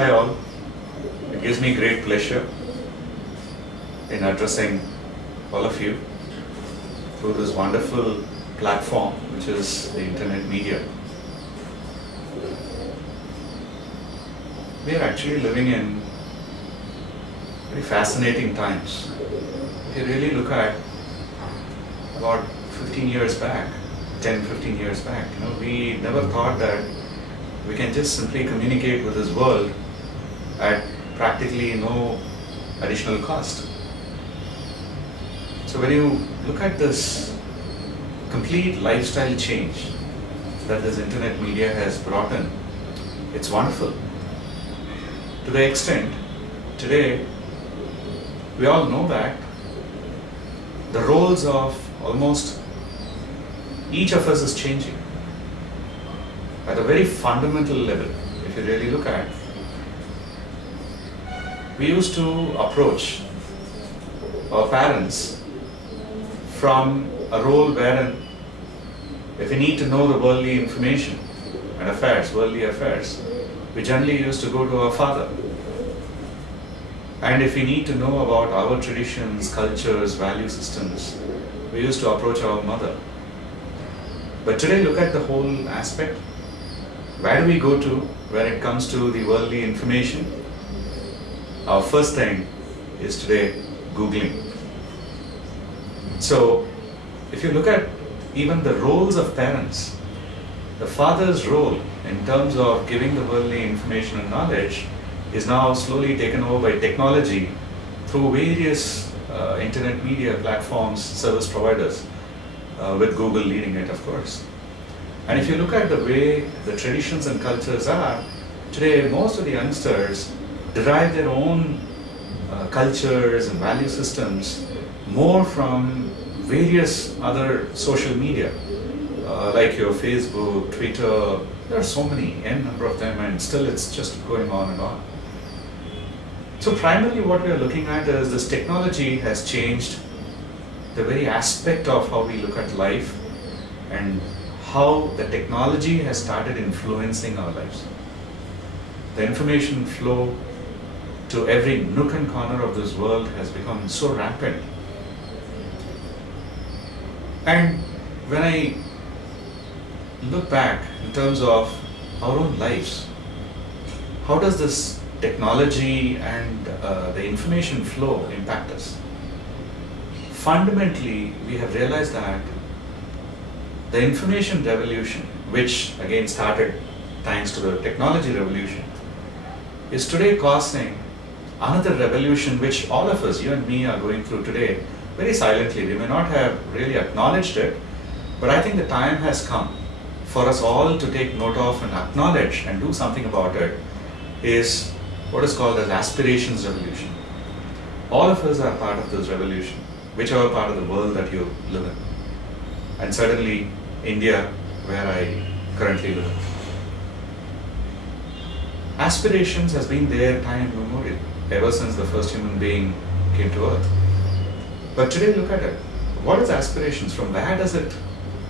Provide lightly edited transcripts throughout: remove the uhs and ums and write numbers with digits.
Hi all, it gives me great pleasure in addressing all of you through this wonderful platform which is the internet media. We are actually living in very fascinating times. If you really look at about 15 years back, 10, 15 years back, we never thought that we can just simply communicate with this world at practically no additional cost. So when you look at this complete lifestyle change that this internet media has brought in, it's wonderful. To the extent, today, we all know that the roles of almost each of us is changing at a very fundamental level. If you really look at, we used to approach our parents from a role wherein if we need to know the worldly information and affairs, worldly affairs, we generally used to go to our father. And if we need to know about our traditions, cultures, value systems, we used to approach our mother. But today, look at the whole aspect. Where do we go to when it comes to the worldly information? Our first thing is today Googling. So, if you look at even the roles of parents, the father's role in terms of giving the worldly information and knowledge is now slowly taken over by technology through various internet media platforms, service providers, with Google leading it, of course. And if you look at the way the traditions and cultures are, today most of the youngsters derive their own cultures and value systems more from various other social media, like your Facebook, Twitter. There are so many, n number of them, and still it's just going on and on. So primarily what we are looking at is this technology has changed the very aspect of how we look at life and how the technology has started influencing our lives. The information flow to every nook and corner of this world has become so rampant. And when I look back in terms of our own lives, how does this technology and the information flow impact us? Fundamentally, we have realized that the information revolution, which again started thanks to the technology revolution, is today causing another revolution which all of us, you and me, are going through today very silently. We may not have really acknowledged it, but I think the time has come for us all to take note of and acknowledge and do something about it, is what is called as aspirations revolution. All of us are part of this revolution, whichever part of the world that you live in. And certainly India, where I currently live. Aspirations has been there time immemorial, ever since the first human being came to earth. But today look at it. What is aspirations? From where does it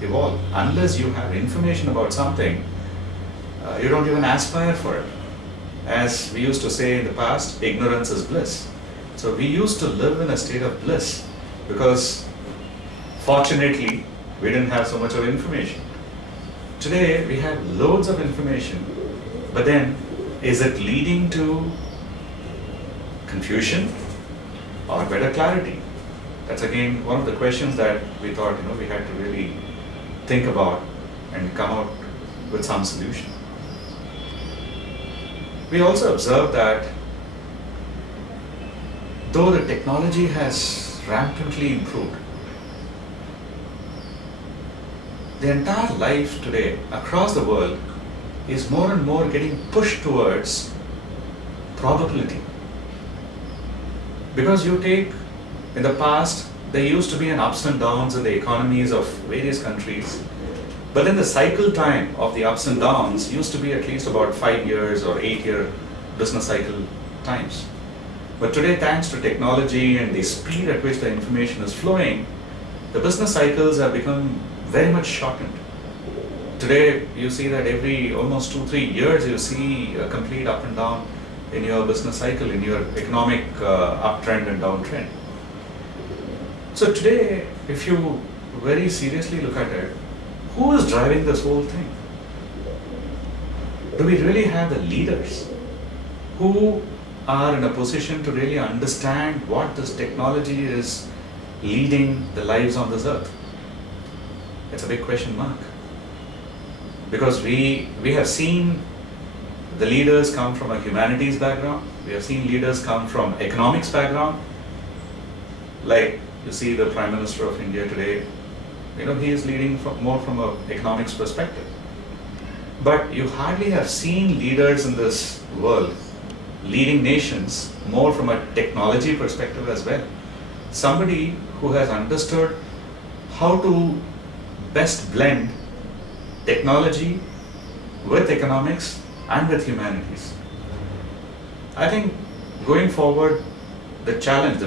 evolve? Unless you have information about something, you don't even aspire for it. As we used to say in the past, ignorance is bliss. So we used to live in a state of bliss because fortunately we didn't have so much of information. Today we have loads of information, but then is it leading to confusion or better clarity? That's again one of the questions that we thought we had to really think about and come out with some solution. We also observed that though the technology has rampantly improved, the entire life today across the world is more and more getting pushed towards probability. Because you take, in the past, there used to be an ups and downs in the economies of various countries, but then the cycle time of the ups and downs used to be at least about 5 years or 8-year business cycle times. But today, thanks to technology and the speed at which the information is flowing, the business cycles have become very much shortened. Today, you see that every almost 2-3 years, you see a complete up and down in your business cycle, in your economic uptrend and downtrend. So today, if you very seriously look at it, who is driving this whole thing? Do we really have the leaders who are in a position to really understand what this technology is leading the lives on this earth? It's a big question mark. Because we have seen the leaders come from a humanities background, we have seen leaders come from economics background. Like you see the Prime Minister of India today, he is leading more from an economics perspective. But you hardly have seen leaders in this world leading nations more from a technology perspective as well. Somebody who has understood how to best blend technology with economics and with humanities. I think going forward, the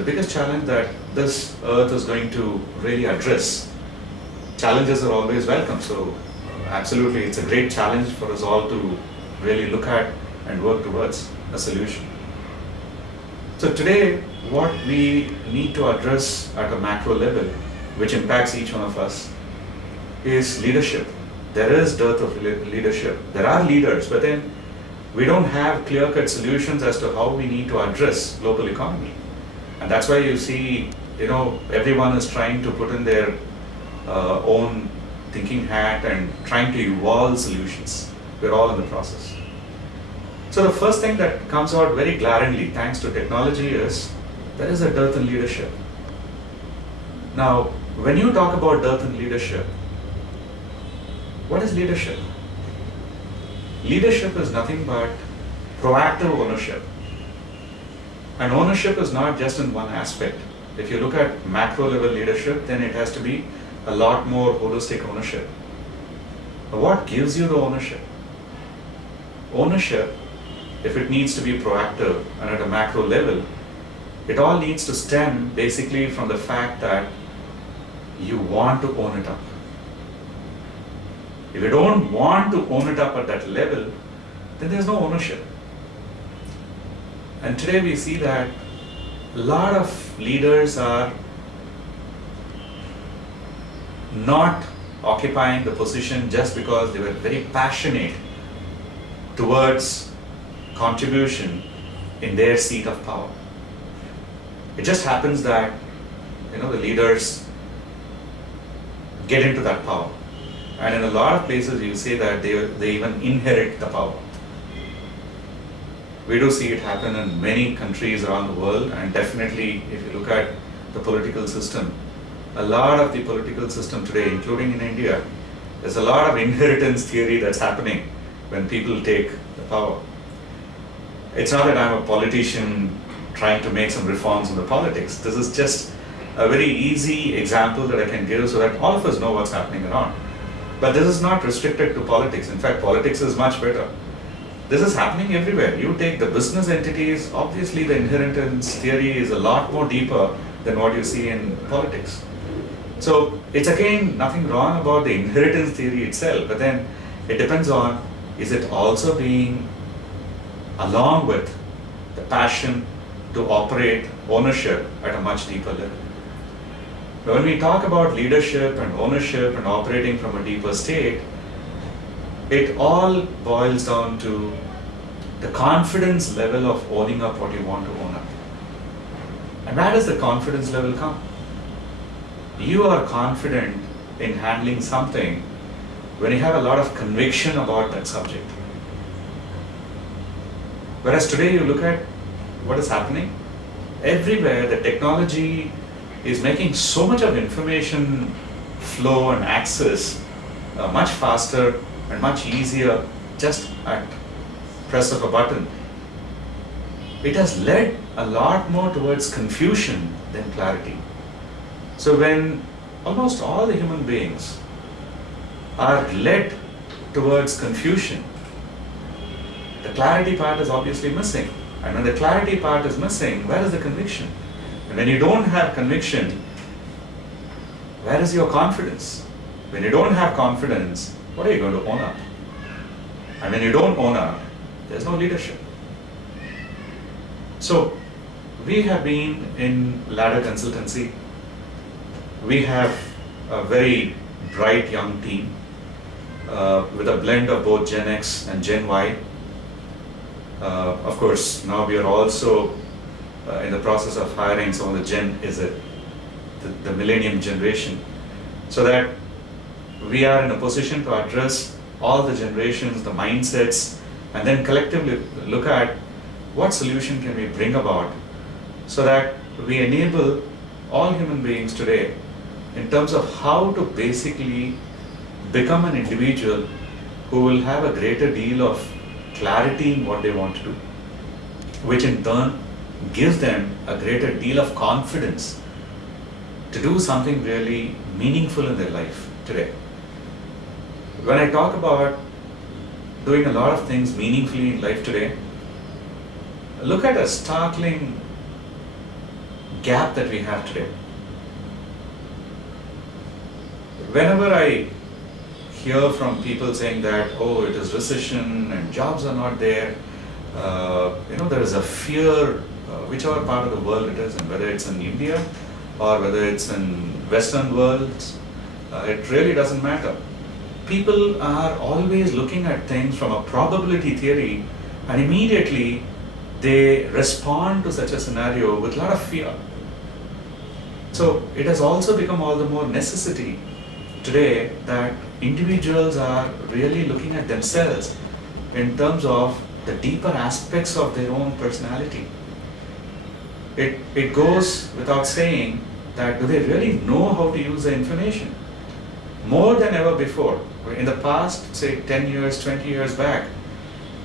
biggest challenge that this earth is going to really address, challenges are always welcome, so absolutely it's a great challenge for us all to really look at and work towards a solution. So today, what we need to address at a macro level, which impacts each one of us, is leadership. There is dearth of leadership. There are leaders, but then we don't have clear-cut solutions as to how we need to address global economy. And that's why you see, everyone is trying to put in their own thinking hat and trying to evolve solutions. We're all in the process. So the first thing that comes out very glaringly thanks to technology is there is a dearth in leadership. Now, when you talk about dearth in leadership, what is leadership? Leadership is nothing but proactive ownership. And ownership is not just in one aspect. If you look at macro level leadership, then it has to be a lot more holistic ownership. But what gives you the ownership? Ownership, if it needs to be proactive and at a macro level, it all needs to stem basically from the fact that you want to own it up. If you don't want to own it up at that level, then there's no ownership. And today we see that a lot of leaders are not occupying the position just because they were very passionate towards contribution in their seat of power. It just happens that the leaders get into that power. And in a lot of places you say that they even inherit the power. We do see it happen in many countries around the world, and definitely if you look at the political system, a lot of the political system today, including in India, there's a lot of inheritance theory that's happening when people take the power. It's not that I'm a politician trying to make some reforms in the politics. This is just a very easy example that I can give so that all of us know what's happening around. But this is not restricted to politics. In fact, politics is much better. This is happening everywhere. You take the business entities, obviously the inheritance theory is a lot more deeper than what you see in politics. So it's again nothing wrong about the inheritance theory itself, but then it depends on, is it also being along with the passion to operate ownership at a much deeper level. When we talk about leadership and ownership and operating from a deeper state, it all boils down to the confidence level of owning up what you want to own up. And where does the confidence level come? You are confident in handling something when you have a lot of conviction about that subject. Whereas today you look at what is happening. Everywhere the technology is making so much of information flow and access much faster and much easier just at press of a button. It has led a lot more towards confusion than clarity. So when almost all the human beings are led towards confusion, the clarity part is obviously missing. And when the clarity part is missing, where is the conviction? And when you don't have conviction, where is your confidence? When you don't have confidence, what are you going to own up? And when you don't own up, there's no leadership. So we have been in Ladder Consultancy. We have a very bright young team with a blend of both Gen X and Gen Y. Of course, now we are also in the process of hiring some of the Gen Z, the millennium generation, so that we are in a position to address all the generations, the mindsets, and then collectively look at what solution can we bring about so that we enable all human beings today in terms of how to basically become an individual who will have a greater deal of clarity in what they want to do, which in turn gives them a greater deal of confidence to do something really meaningful in their life today. When I talk about doing a lot of things meaningfully in life today, look at a startling gap that we have today. Whenever I hear from people saying that, oh, it is recession and jobs are not there, there is a fear, whichever part of the world it is, and whether it's in India or whether it's in Western worlds, it really doesn't matter. People are always looking at things from a probability theory, and immediately they respond to such a scenario with a lot of fear. So it has also become all the more necessity today that individuals are really looking at themselves in terms of the deeper aspects of their own personality. It goes without saying that do they really know how to use the information? More than ever before. In the past, say 10 years, 20 years back,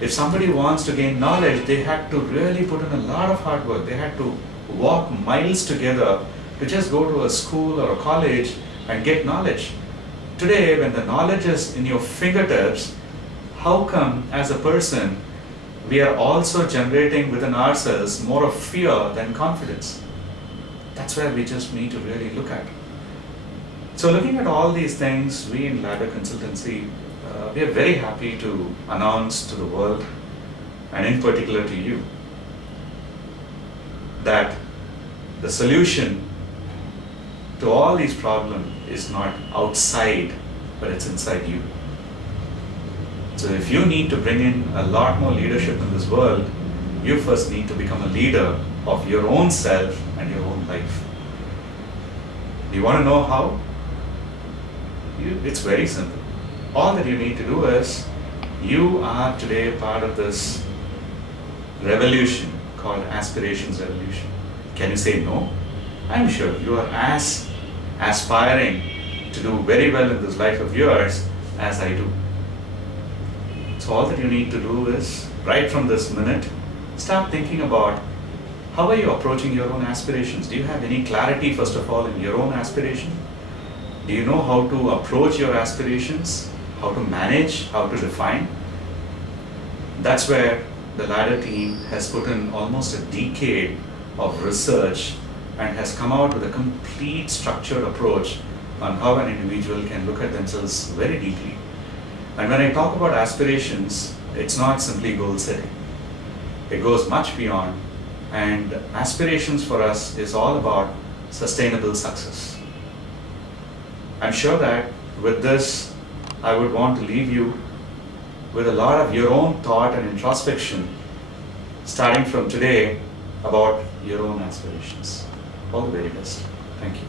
if somebody wants to gain knowledge, they had to really put in a lot of hard work. They had to walk miles together to just go to a school or a college and get knowledge. Today, when the knowledge is in your fingertips, how come as a person we are also generating within ourselves more of fear than confidence? That's where we just need to really look at. So looking at all these things, we in Ladder Consultancy, we are very happy to announce to the world, and in particular to you, that the solution to all these problems is not outside, but it's inside you. So if you need to bring in a lot more leadership in this world, you first need to become a leader of your own self and your own life. Do you want to know how? It's very simple. All that you need to do is, you are today part of this revolution called Aspirations Revolution. Can you say no? I'm sure you are as aspiring to do very well in this life of yours as I do. So all that you need to do is, right from this minute, start thinking about how are you approaching your own aspirations. Do you have any clarity, first of all, in your own aspiration? Do you know how to approach your aspirations, how to manage, how to define? That's where the Ladder team has put in almost a decade of research and has come out with a complete structured approach on how an individual can look at themselves very deeply. And when I talk about aspirations, it's not simply goal setting. It goes much beyond, and aspirations for us is all about sustainable success. I'm sure that with this, I would want to leave you with a lot of your own thought and introspection, starting from today, about your own aspirations. All the very best. Thank you.